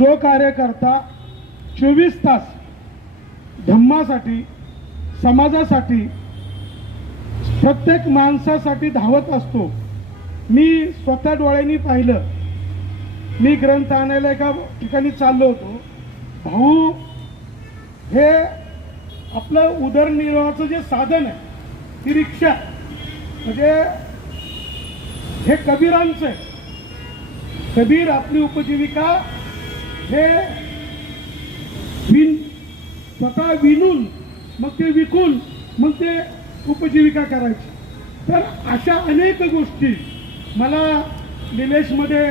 जो कार्यकर्ता चोवीस तास धम्मासाठी समाजासाठी प्रत्येक माणसासाठी धावत असतो मी स्वतः डोळ्यांनी पाहिलं मी ग्रंथ आणायला एका ठिकाणी चाललो होतो भाऊ हे आपलं उदरनिर्वाहाचं जे साधन आहे ती रिक्षा म्हणजे हे कबीरांचं आहे कबीर आपली उपजीविका हे विन स्वतः विनून मग ते विकून मग ते उपजीविका करायची तर अशा अनेक गोष्टी मला निलेशमध्ये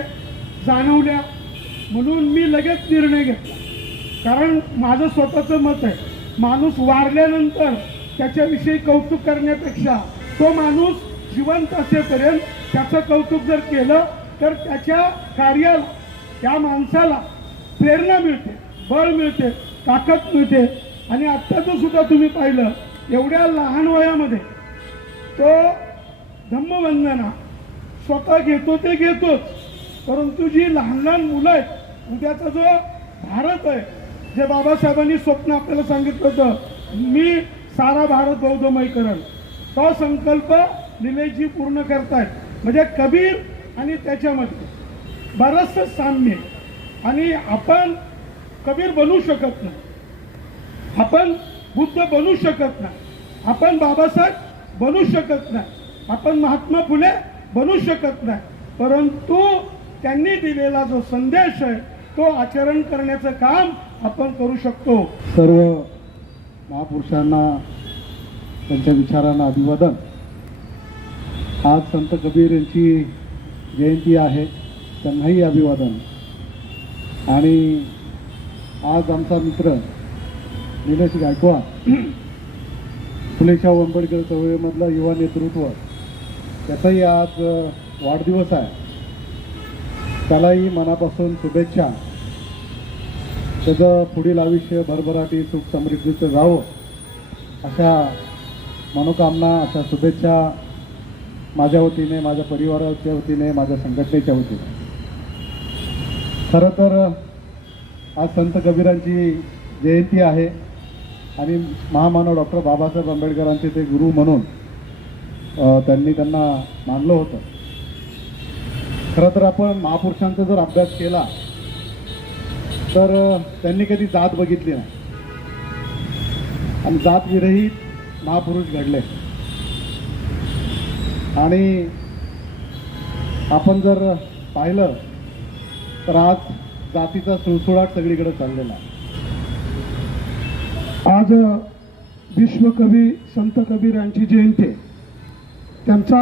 जाणवल्या म्हणून मी लगेच निर्णय घेतला कारण माझं स्वतःचं मत आहे माणूस वारल्यानंतर त्याच्याविषयी कौतुक करण्यापेक्षा तो माणूस जिवंत असेपर्यंत त्याचं कौतुक जर केलं तर त्याच्या कार्याला त्या माणसाला प्रेरणा मिळते बळ मिळते ताकद मिळते आणि आत्ताचं सुद्धा तुम्ही पाहिलं एवढ्या लहान वयामध्ये तो धम्मवंदना स्वतः घेतो ते घेतोच परंतु जी लहान लहान मुलं आहेत उद्याचा जो भारत आहे जे बाबासाहेबांनी स्वप्न आपल्याला सांगितलं होतं मी सारा भारत बौद्धमय करण तो संकल्प निलेशजी पूर्ण करतायत म्हणजे कबीर आणि त्याच्यामध्ये बरंचसं साम्य आणि आपण कबीर बनू शकत नाही आपण बुद्ध बनू शकत नाही आपण बाबासाहेब बनू शकत नाही आपण महात्मा फुले बनू शकत नाही परंतु त्यांनी दिलेला जो संदेश आहे तो आचरण करण्याचं काम आपण करू शकतो सर्व महापुरुषांना त्यांच्या विचारांना अभिवादन आज संत कबीर यांची जयंती आहे त्यांनाही अभिवादन आणि आज आमचा मित्र निलेश गायकवाड फुलेशाह वंबडकर चळवळीमधलं युवा नेतृत्व त्याचाही आज वाढदिवस आहे त्यालाही मनापासून शुभेच्छा त्याचं पुढील आयुष्य भरभराटी सुख समृद्धीचं जावं अशा मनोकामना अशा शुभेच्छा माझ्या वतीने माझ्या परिवाराच्या वतीने माझ्या संघटनेच्या वतीने खरं तर आज संत कबीरांची जयंती आहे आणि महामानव डॉक्टर बाबासाहेब आंबेडकरांचे ते गुरु म्हणून त्यांनी त्यांना मानलं होतं खरं तर आपण महापुरुषांचा जर अभ्यास केला तर त्यांनी कधी जात बघितली नाही आणि विरहित महापुरुष घडले आणि आपण जर पाहिलं तर आज जातीचा सुळसुळाट सगळीकडे चाललेला आज विश्वकवी संत कबीर यांची जयंती त्यांचा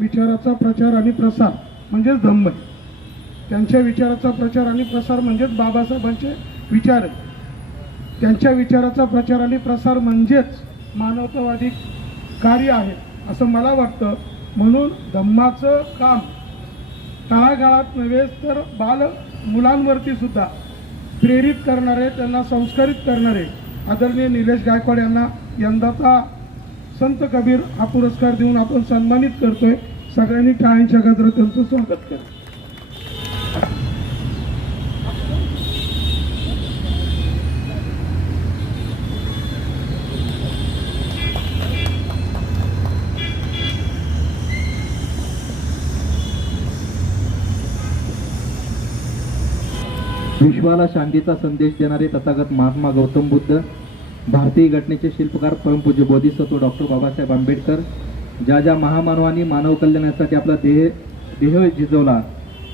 विचाराचा प्रचार आणि प्रसार म्हणजेच धम्म त्यांच्या विचाराचा प्रचार आणि प्रसार म्हणजेच बाबासाहेबांचे विचार त्यांच्या विचाराचा प्रचार आणि प्रसार म्हणजेच मानवतावादी कार्य आहे असं मला वाटतं म्हणून धम्माचं काम तळागाळात नव्हेच तर बाल मुलांवरती सुद्धा प्रेरित करणारे त्यांना संस्कारित करणारे आदरणीय निलेश गायकवाड यांना यंदाचा संत कबीर हा पुरस्कार देऊन आपण सन्मानित करतोय सगळ्यांनी टाळ्यांच्या गजरात त्यांचं स्वागत करतो विश्वाला शांतीचा संदेश देणारे तथागत महात्मा गौतम बुद्ध भारतीय घटनेचे शिल्पकार परमपूज्य बोधिसत्व डॉक्टर बाबासाहेब आंबेडकर ज्या ज्या महामानवांनी मानव कल्याणासाठी आपला देह देह झिजवला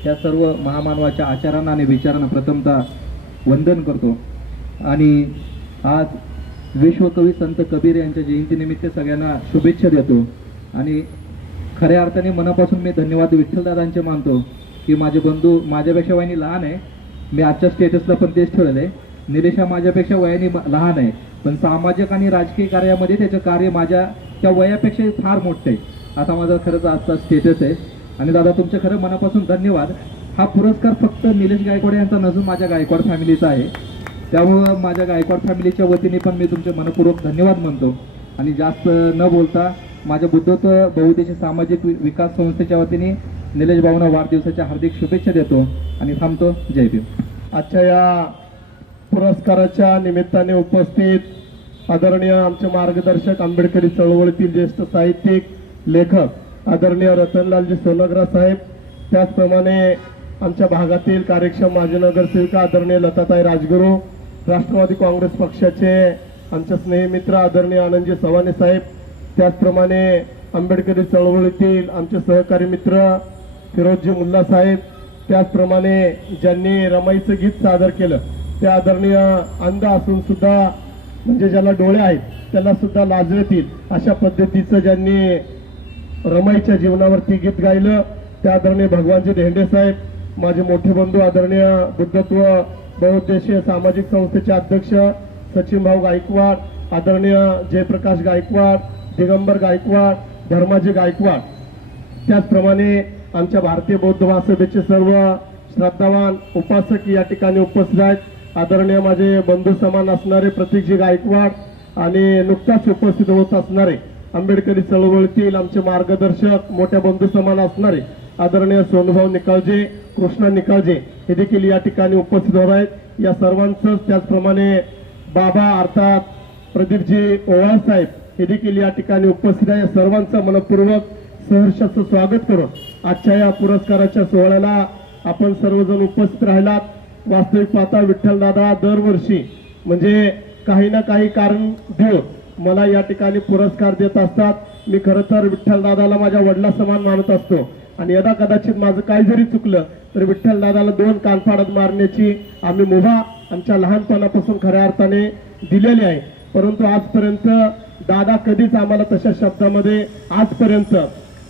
त्या सर्व महामानवाच्या आचारांना आणि विचारांना प्रथमतः वंदन करतो आणि आज विश्वकवी संत कबीर यांच्या जयंतीनिमित्त सगळ्यांना शुभेच्छा देतो आणि खऱ्या अर्थाने मनापासून मी धन्यवाद विठ्ठलदादांचे मानतो की माझे बंधू माझ्यापेक्षा वाहिनी लहान आहे मी आजच्या स्टेटसला पण तेच ठेवलेलं आहे निलेश माझ्यापेक्षा वयाने लहान आहे पण सामाजिक आणि राजकीय कार्यामध्ये त्याचं कार्य माझ्या त्या वयापेक्षा फार मोठं आहे असा माझा खरंच आजचा स्टेटस आहे आणि दादा तुमचे खरं मनापासून धन्यवाद हा पुरस्कार फक्त निलेश गायकवाड यांचा नजून माझ्या गायकवाड फॅमिलीचा आहे त्यामुळं माझ्या गायकवाड फॅमिलीच्या वतीने पण मी तुमचे मनपूर्वक धन्यवाद म्हणतो आणि जास्त न बोलता माझ्या बुद्धत्व बहुतेशी सामाजिक विकास संस्थेच्या वतीने निलेश भाऊंना वाढदिवसाच्या हार्दिक शुभेच्छा देतो आणि थांबतो जय भीम आजच्या या पुरस्काराच्या निमित्ताने उपस्थित आदरणीय आमचे मार्गदर्शक आंबेडकरी चळवळीतील ज्येष्ठ साहित्यिक लेखक आदरणीय रतनलालजी सोनग्रा साहेब त्याचप्रमाणे आमच्या भागातील कार्यक्षम माजी नगरसेविका आदरणीय लताताई राजगुरू राष्ट्रवादी काँग्रेस पक्षाचे आमच्या स्नेहमित्र आदरणीय आनंदजी सवाने साहेब त्याचप्रमाणे आंबेडकरी चळवळीतील आमचे सहकारी मित्र फिरोजी मुल्ला साहेब त्याचप्रमाणे ज्यांनी रमाईचं गीत सादर केलं त्या आदरणीय अंध असून सुद्धा म्हणजे ज्याला डोळे आहेत त्याला सुद्धा लाजवेतील अशा पद्धतीचं ज्यांनी रमाईच्या जीवनावरती गीत गायलं त्या आदरणीय भगवानजी धेंडे साहेब माझे मोठे बंधू आदरणीय बुद्धत्व बहुउद्देशीय सामाजिक संस्थेचे अध्यक्ष सचिन भाऊ गायकवाड आदरणीय जयप्रकाश गायकवाड दिगंबर गायकवाड धर्माजी गायकवाड त्याचप्रमाणे आमच्या भारतीय बौद्ध महासभेचे सर्व श्रद्धावान उपासक या ठिकाणी उपस्थित आहेत आदरणीय माझे बंधू समान असणारे प्रतीकजी गायकवाड आणि नुकताच उपस्थित होत असणारे आंबेडकरी चळवळीतील आमचे मार्गदर्शक मोठ्या बंधू समान असणारे आदरणीय सोनभाऊ निकाळजे कृष्णा निकाळजे हे देखील या ठिकाणी उपस्थित होत आहेत या सर्वांचंच त्याचप्रमाणे बाबा अर्थात प्रदीपजी ओवाळ साहेब हे देखील या ठिकाणी उपस्थित आहे सर्वांचा मनपूर्वक सहर्षाचं स्वागत करत आजच्या या पुरस्काराच्या सोहळ्याला आपण सर्वजण उपस्थित राहिलात वास्तविक पाहता विठ्ठलदादा दरवर्षी म्हणजे काही ना काही कारण देव मला या ठिकाणी पुरस्कार देत असतात मी खरं तर विठ्ठलदादाला माझ्या वडिला समान मानत असतो आणि यदा कदाचित माझं काही जरी चुकलं तर विठ्ठलदादाला दोन कानफाडात मारण्याची आम्ही मुभा आमच्या लहानपणापासून खऱ्या अर्थाने दिलेली आहे परंतु आजपर्यंत दादा कधीच आम्हाला तशा शब्दामध्ये आजपर्यंत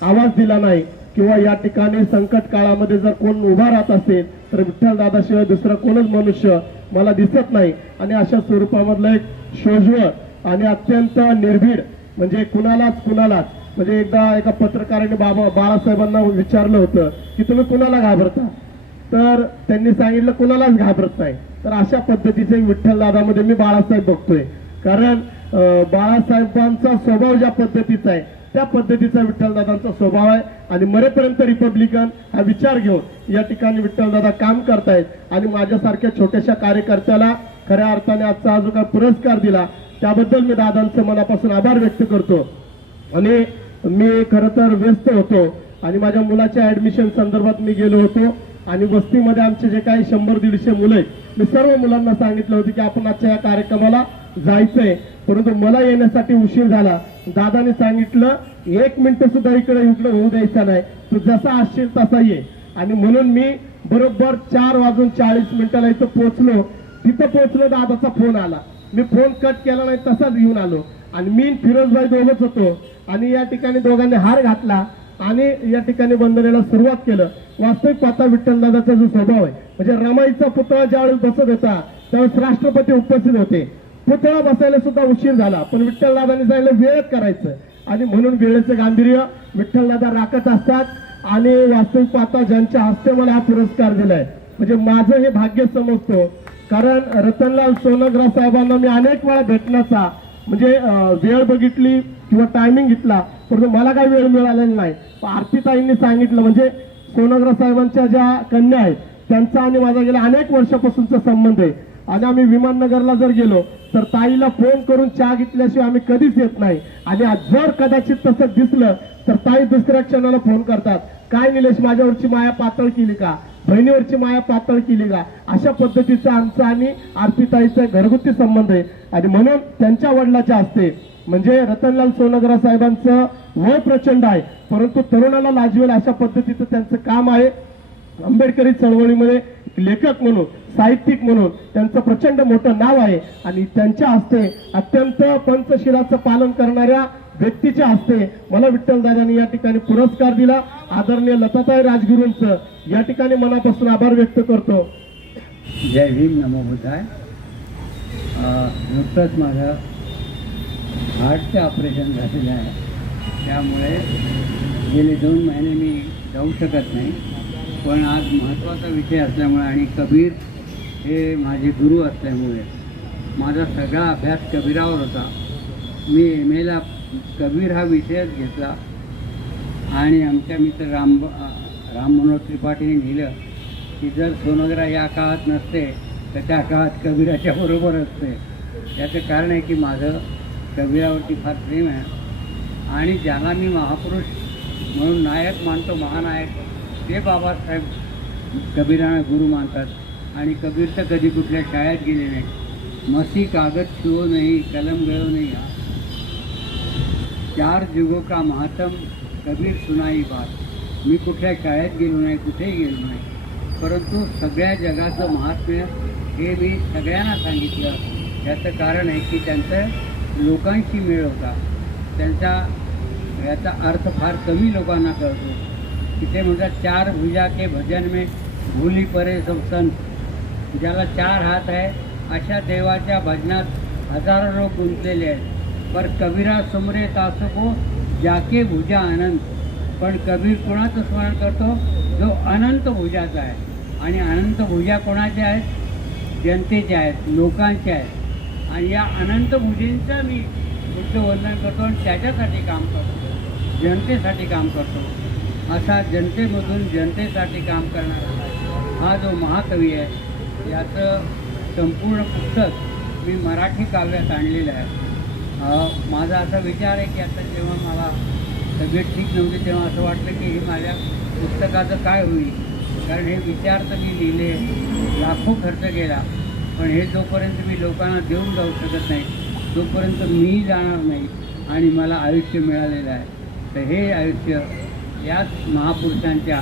आवाज दिला नाही किंवा या ठिकाणी संकट काळामध्ये जर कोण उभा राहत असेल तर विठ्ठल दादाशिवाय दुसरा कोणच मनुष्य मला दिसत नाही आणि अशा स्वरूपामधलं एक शोजव आणि अत्यंत निर्भीड म्हणजे कुणालाच कुणालाच म्हणजे एकदा एका पत्रकाराने बाबा बाळासाहेबांना विचारलं होतं की तुम्ही कुणाला घाबरता तर त्यांनी सांगितलं कुणालाच घाबरत नाही तर अशा पद्धतीचे विठ्ठल दादामध्ये मी बाळासाहेब बघतोय कारण बाळासाहेबांचा स्वभाव ज्या पद्धतीचा आहे त्या पद्धतीचा विठ्ठलदादांचा स्वभाव आहे आणि मरेपर्यंत रिपब्लिकन हा विचार घेऊन या ठिकाणी विठ्ठलदादा काम करतायत आणि माझ्यासारख्या छोट्याशा कार्यकर्त्याला खऱ्या अर्थाने आजचा जो काय पुरस्कार दिला त्याबद्दल मी दादांचं मनापासून आभार व्यक्त करतो आणि मी खरंतर तर व्यस्त होतो आणि माझ्या मुलाच्या ॲडमिशन संदर्भात मी गेलो होतो आणि वस्तीमध्ये आमचे जे काही शंभर दीडशे मुलं आहेत मी सर्व मुलांना सांगितलं होतं की आपण आजच्या या कार्यक्रमाला जायचंय परंतु मला येण्यासाठी उशीर झाला दादाने सांगितलं एक मिनिट सुद्धा इकडे इकडं होऊ द्यायचा नाही तू जसा असशील तसा ये आणि म्हणून मी बरोबर चार वाजून चाळीस मिनिटाला इथं पोहोचलो तिथं पोहोचलो दादाचा फोन आला मी फोन कट केला नाही तसाच घेऊन आलो आणि मी फिरोजभाई दोघंच होतो आणि या ठिकाणी दोघांनी हार घातला आणि या ठिकाणी बंधनेला सुरुवात केलं वास्तविक पाहता विठ्ठलदादाचा जो स्वभाव आहे म्हणजे रमाईचा पुतळा ज्यावेळेस बसत होता त्यावेळेस राष्ट्रपती उपस्थित होते तेव्हा बसायला सुद्धा उशीर झाला पण विठ्ठलदादांनी जायला वेळच करायचं आणि म्हणून वेळेचं गांभीर्य विठ्ठलदादा राखत असतात आणि वास्तविक पाहता ज्यांच्या हस्ते मला हा पुरस्कार दिलाय म्हणजे माझं हे भाग्य समजतो कारण रतनलाल सोनग्रा साहेबांना मी अनेक वेळा भेटण्याचा म्हणजे वेळ बघितली किंवा टायमिंग घेतला परंतु मला काही वेळ मिळालेला नाही ताईंनी सांगितलं म्हणजे सोनग्रा साहेबांच्या ज्या कन्या आहेत त्यांचा आणि माझा गेल्या अनेक वर्षापासूनचा संबंध आहे आणि आम्ही विमाननगरला जर गेलो तर ताईला फोन करून चहा घेतल्याशिवाय आम्ही कधीच येत नाही आणि जर कदाचित तसं दिसलं तर ताई दुसऱ्या क्षणाला फोन करतात काय निलेश माझ्यावरची माया पातळ केली का बहिणीवरची माया पातळ केली का अशा पद्धतीचा आमचा आणि आरती ताईचा घरगुती संबंध आहे आणि म्हणून त्यांच्या वडिलाच्या असते म्हणजे रतनलाल सोनगरा साहेबांचं वय प्रचंड आहे परंतु तरुणाला लाजवेल अशा पद्धतीचं त्यांचं काम आहे आंबेडकरी चळवळीमध्ये लेखक म्हणून साहित्यिक म्हणून त्यांचं प्रचंड मोठं नाव आहे आणि त्यांच्या हस्ते अत्यंत पंचशिलाचं पालन करणाऱ्या व्यक्तीच्या हस्ते मला विठ्ठलदाजांनी या ठिकाणी पुरस्कार दिला आदरणीय लताताई राजगुरूंचं या ठिकाणी मनापासून आभार व्यक्त करतो जय भीम नमो बुद्धाय नुकतंच माझं हार्टचं ऑपरेशन झालेलं आहे त्यामुळे गेले दोन महिने मी जाऊ शकत नाही पण आज महत्त्वाचा विषय असल्यामुळे आणि कबीर हे माझे गुरु असल्यामुळे माझा सगळा अभ्यास कबीरावर होता मी एम एला कबीर हा विषयच घेतला आणि आमच्या मित्र राम राम मनोहर त्रिपाठीने लिहिलं की जर सोनगरा या काळात नसते तर त्या काळात कबीराच्या बरोबर असते याचं कारण आहे की माझं कबीरावरती फार प्रेम आहे आणि ज्याला मी महापुरुष म्हणून नायक मानतो महानायक हे बाबासाहेब कबीराना गुरु मानतात आणि कबीर तर कधी कुठल्या शाळेत गेले नाही मसी कागद शिवो नाही कलम गळो नाही चार जुगो का महात्म कबीर सुनाई बात मी कुठल्या शाळेत गेलो नाही कुठेही गेलो नाही परंतु सगळ्या जगाचं महात्म्य हे मी सगळ्यांना सांगितलं याचं कारण आहे की त्यांचं लोकांशी मेळ होता त्यांचा याचा अर्थ फार कमी लोकांना कळतो तिथे म्हणतात चार भुजा के भजन में भूली परे सब ज्याला चार हात आहे अशा देवाच्या भजनात हजारो लोक गुंतलेले आहेत पर कबीरा सुमरे तासको जाके भुजा अनंत पण कबीर कोणाचं स्मरण करतो जो अनंत भुजाचा आहे आणि अनंत भुजा कोणाच्या आहेत जनतेच्या आहेत लोकांच्या आहेत आणि या अनंत भुजेंचं मी वर्णन करतो आणि त्याच्यासाठी काम करतो जनतेसाठी काम करतो असा जनतेमधून जनतेसाठी काम करणारा हा जो महाकवी आहे याचं संपूर्ण पुस्तक मी मराठी काव्यात आणलेलं आहे माझा असा विचार आहे की आता जेव्हा मला तब्येत ठीक नव्हती तेव्हा असं वाटलं की हे माझ्या पुस्तकाचं काय होईल कारण हे विचार तर मी लिहिले लाखो खर्च केला पण हे जोपर्यंत मी लोकांना देऊन जाऊ शकत नाही तोपर्यंत मी जाणार नाही आणि मला आयुष्य मिळालेलं आहे तर हे आयुष्य याच महापुरुषांच्या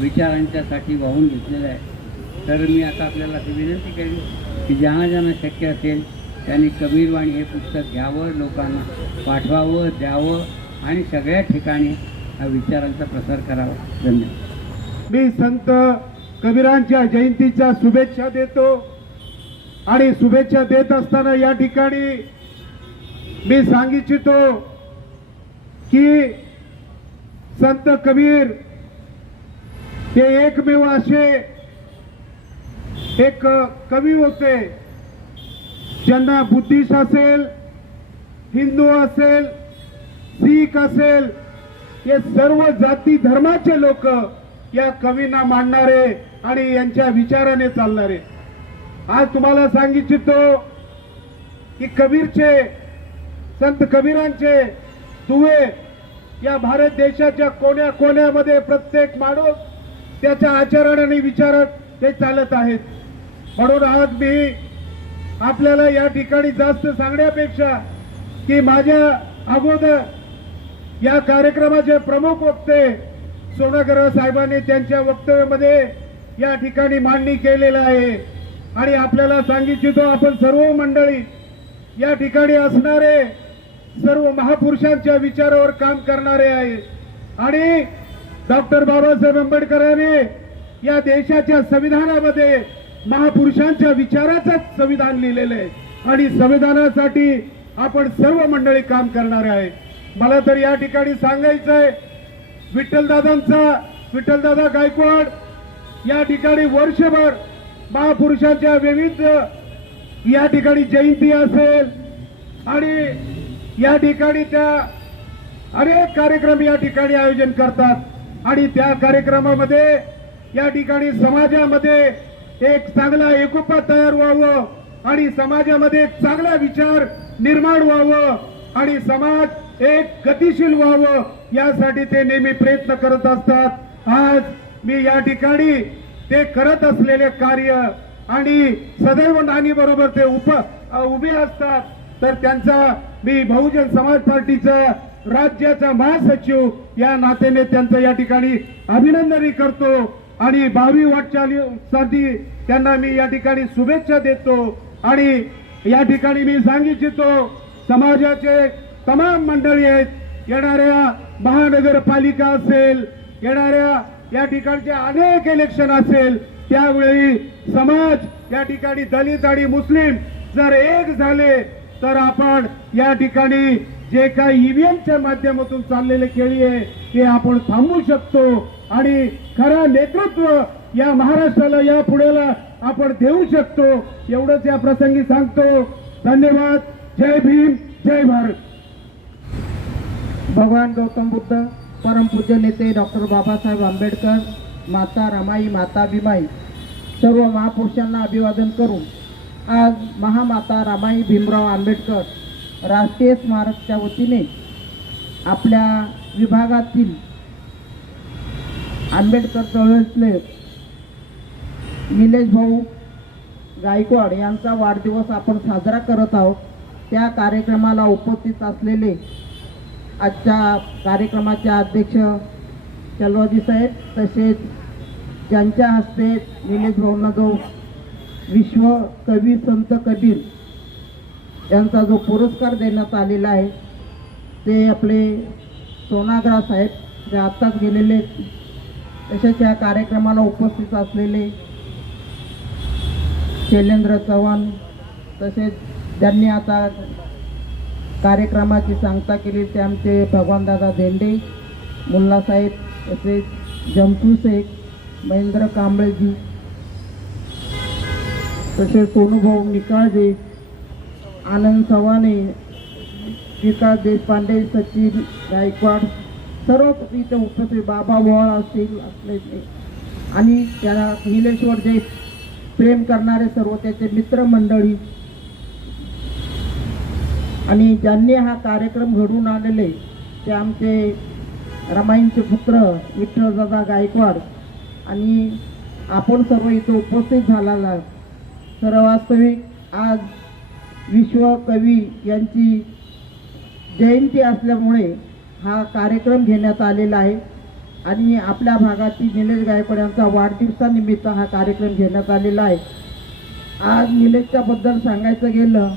विचारांच्यासाठी वाहून घेतलेलं आहे तर मी आता आपल्याला अशी विनंती करेन की ज्यांना ज्यांना शक्य असेल त्यांनी कबीरवाणी हे पुस्तक घ्यावं लोकांना पाठवावं द्यावं आणि सगळ्या ठिकाणी हा विचारांचा प्रसार करावा धन्यवाद मी संत कबीरांच्या जयंतीच्या शुभेच्छा देतो आणि शुभेच्छा देत असताना या ठिकाणी मी सांगितो की संत कबीर हे एकमेव असे एक कवी होते ज्यांना बुद्धिस्ट असेल हिंदू असेल सिख असेल हे सर्व जाती धर्माचे लोक या कवींना मांडणारे आणि यांच्या विचाराने चालणारे आज तुम्हाला सांगितो की कबीरचे संत कबीरांचे दुवे या भारत देशाच्या कोण्या कोण्यामध्ये प्रत्येक माणूस त्याच्या आचरण आणि विचार ते चालत आहेत म्हणून आज मी आपल्याला या ठिकाणी जास्त सांगण्यापेक्षा की माझ्या अगोदर या कार्यक्रमाचे प्रमुख वक्ते सोनाग्रह साहेबांनी त्यांच्या वक्तव्यामध्ये या ठिकाणी मांडणी केलेलं आहे आणि आपल्याला सांगितलं आपण सर्व मंडळी या ठिकाणी असणारे सर्व महापुरुषांच्या विचारावर काम करणारे आहे आणि डॉक्टर बाबासाहेब आंबेडकरांनी या देशाच्या संविधानामध्ये महापुरुषांच्या विचाराचंच संविधान लिहिलेलं आहे आणि संविधानासाठी आपण सर्व मंडळी काम करणारे आहे मला तर या ठिकाणी सांगायचंय आहे विठ्ठलदादांचा विठ्ठलदादा गायकवाड या ठिकाणी वर्षभर महापुरुषांच्या विविध या ठिकाणी जयंती असेल आणि या ठिकाणी त्या अनेक कार्यक्रम या ठिकाणी आयोजन करतात आणि त्या कार्यक्रमामध्ये या ठिकाणी समाजामध्ये एक चांगला एकोपा तयार व्हावं आणि समाजामध्ये एक चांगला विचार निर्माण व्हावं आणि समाज एक गतिशील व्हावं यासाठी ते नेहमी प्रयत्न करत असतात आज मी या ठिकाणी ते करत असलेले कार्य आणि सदैव बरोबर ते उप उभे असतात तर त्यांचा मी बहुजन समाज पार्टीचं राज्याचा महासचिव या नात्याने त्यांचं या ठिकाणी अभिनंदनही करतो आणि भावी वाटचालीसाठी त्यांना मी या ठिकाणी शुभेच्छा देतो आणि या ठिकाणी मी सांगू इच्छितो समाजाचे तमाम मंडळी आहेत येणाऱ्या महानगरपालिका असेल येणाऱ्या या ठिकाणचे अनेक इलेक्शन असेल त्यावेळी समाज या ठिकाणी दलित आणि मुस्लिम जर एक झाले तर आपण या ठिकाणी जे काही ईव्हीएमच्या e माध्यमातून चाललेले खेळी आहे ते आपण थांबू शकतो आणि खरं नेतृत्व या महाराष्ट्राला या पुढेला आपण देऊ शकतो एवढंच या प्रसंगी सांगतो धन्यवाद जय भीम जय भारत भगवान गौतम बुद्ध परमपूज्य नेते डॉक्टर बाबासाहेब आंबेडकर माता रमाई माता भीमाई सर्व महापुरुषांना अभिवादन करून आज महामाता रामाई भीमराव आंबेडकर राष्ट्रीय स्मारकच्या वतीने आपल्या विभागातील आंबेडकर चळवळीतले निलेश भाऊ गायकवाड यांचा वाढदिवस आपण साजरा करत आहोत त्या कार्यक्रमाला उपस्थित असलेले आजच्या कार्यक्रमाचे अध्यक्ष चलवाजी साहेब तसेच ज्यांच्या हस्ते निलेश भाऊंना जो विश्व कवी संत कबीर यांचा जो पुरस्कार देण्यात आलेला आहे ते आपले सोनाग्रा साहेब जे आत्ताच गेलेले तसेच या कार्यक्रमाला उपस्थित असलेले शैलेंद्र चव्हाण तसेच ज्यांनी आता कार्यक्रमाची सांगता केली ते आमचे भगवानदादा धेंडे मुल्लासाहेब तसेच जमसू शेख महेंद्र कांबळेजी तसेच सोनुभाऊ निकाळजे आनंद सवाने विकास देशपांडे सचिन गायकवाड सर्व इथे उपस्थित बाबा बॉळ असतील असले आणि त्याला निलेश्वर जे प्रेम करणारे सर्व त्याचे मित्रमंडळी आणि ज्यांनी हा कार्यक्रम घडून आणले ते आमचे रमाईंचे पुत्र विठ्ठलदादा गायकवाड आणि आपण सर्व इथे उपस्थित झाला सर्वास्तविक वास्तविक आज विश्वकवी यांची जयंती असल्यामुळे हा कार्यक्रम घेण्यात आलेला आहे आणि आपल्या भागातील निलेश गायकवाड यांचा वाढदिवसानिमित्त हा कार्यक्रम घेण्यात आलेला आहे आज निलेशच्याबद्दल सांगायचं गेलं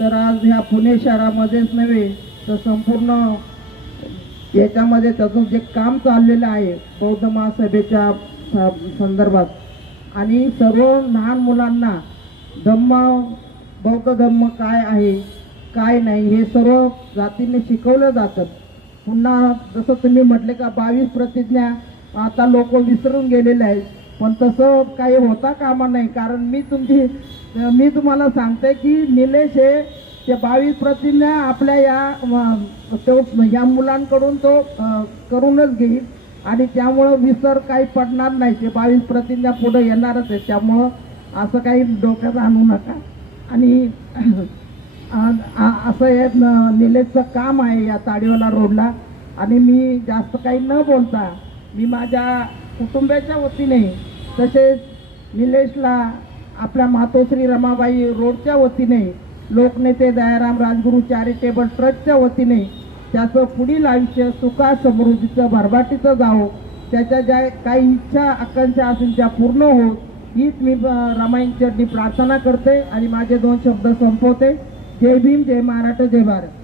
तर आज ह्या पुणे शहरामध्येच नव्हे तर संपूर्ण याच्यामध्ये त्याचं जे काम चाललेलं आहे बौद्ध महासभेच्या संदर्भात आणि सर्व लहान मुलांना धम्म बौद्ध धम्म काय आहे काय नाही हे सर्व जातीने शिकवलं जातं पुन्हा जसं तुम्ही म्हटले का बावीस प्रतिज्ञा आता लोक विसरून गेलेले आहेत पण तसं काही होता कामा नाही कारण मी तुमची मी तुम्हाला सांगते की निलेश हे ते बावीस प्रतिज्ञा आपल्या या तो या मुलांकडून तो करूनच घेईल आणि त्यामुळं विसर काही पडणार नाही ते बावीस प्रतिज्ञा पुढे येणारच आहे त्यामुळं असं काही डोक्यात आणू नका आणि असं हे निलेशचं काम आहे या ताडीवाला रोडला आणि मी जास्त काही न बोलता मी माझ्या कुटुंबाच्या वतीने तसेच निलेशला आपल्या मातोश्री रमाबाई रोडच्या वतीने लोकनेते दयाराम राजगुरू चॅरिटेबल ट्रस्टच्या वतीने त्याचं पुढील आयुष्य सुखा समृद्धीचं भरभाटीचं जावं त्याच्या ज्या काही इच्छा आकांक्षा असेल त्या पूर्ण होत हीच मी रामायण चरणी प्रार्थना करते आणि माझे दोन शब्द संपवते जय भीम जय महाराष्ट्र जय भारत